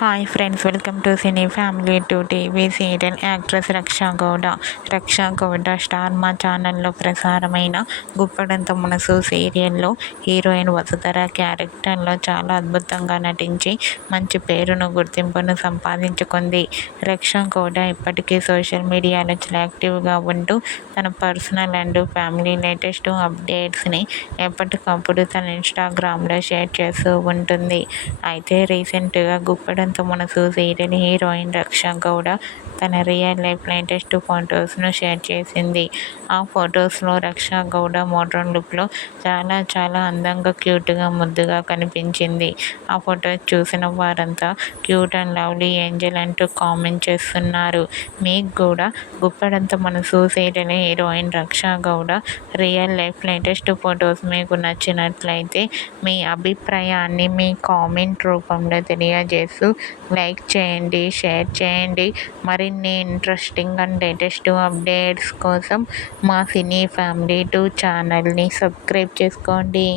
Hi friends, welcome to cine family to TV serial. Actress Raksha Gowda star Maa ఛానల్లో ప్రసారమైన గుప్పడంత మనసు సీరియల్లో హీరోయిన్ వసుధర క్యారెక్టర్లో చాలా అద్భుతంగా నటించి మంచి పేరును గుర్తింపును సంపాదించుకుంది. రక్షా గౌడ ఇప్పటికీ సోషల్ మీడియాలో చాలా యాక్టివ్గా ఉంటూ తన పర్సనల్ అండ్ ఫ్యామిలీ లేటెస్ట్ అప్డేట్స్ని ఎప్పటికప్పుడు తన ఇన్స్టాగ్రామ్లో షేర్ చేస్తూ ఉంటుంది. అయితే రీసెంట్గా గుప్పడంత మనసు సీరియల్ హీరోయిన్ రక్షా గౌడ తన రియల్ లైఫ్ లేటెస్ట్ ఫొటోస్ను షేర్ చేసింది. ఆ ఫొటోస్లో రక్షా గౌడ మోడ్రన్ లుక్లో చాలా అందంగా, క్యూట్గా, ముద్దుగా కనిపించింది. ఆ ఫొటోస్ చూసిన వారంతా క్యూట్ అండ్ లవ్లీ ఏంజల్ అంటూ కామెంట్ చేస్తున్నారు. మీకు కూడా గుప్పడంత మనసు serial heroine Raksha Gowda real life latest photos మీకు నచ్చినట్లయితే మీ అభిప్రాయాన్ని మీ కామెంట్ రూపంలో తెలియజేస్తూ లైక్ చేయండి, షేర్ చేయండి. మరిన్ని ఇంట్రెస్టింగ్ అండ్ లేటెస్ట్ అప్డేట్స్ కోసం మా సినీ ఫ్యామిలీ 2 ఛానల్ని సబ్స్క్రైబ్ చేసుకోండి.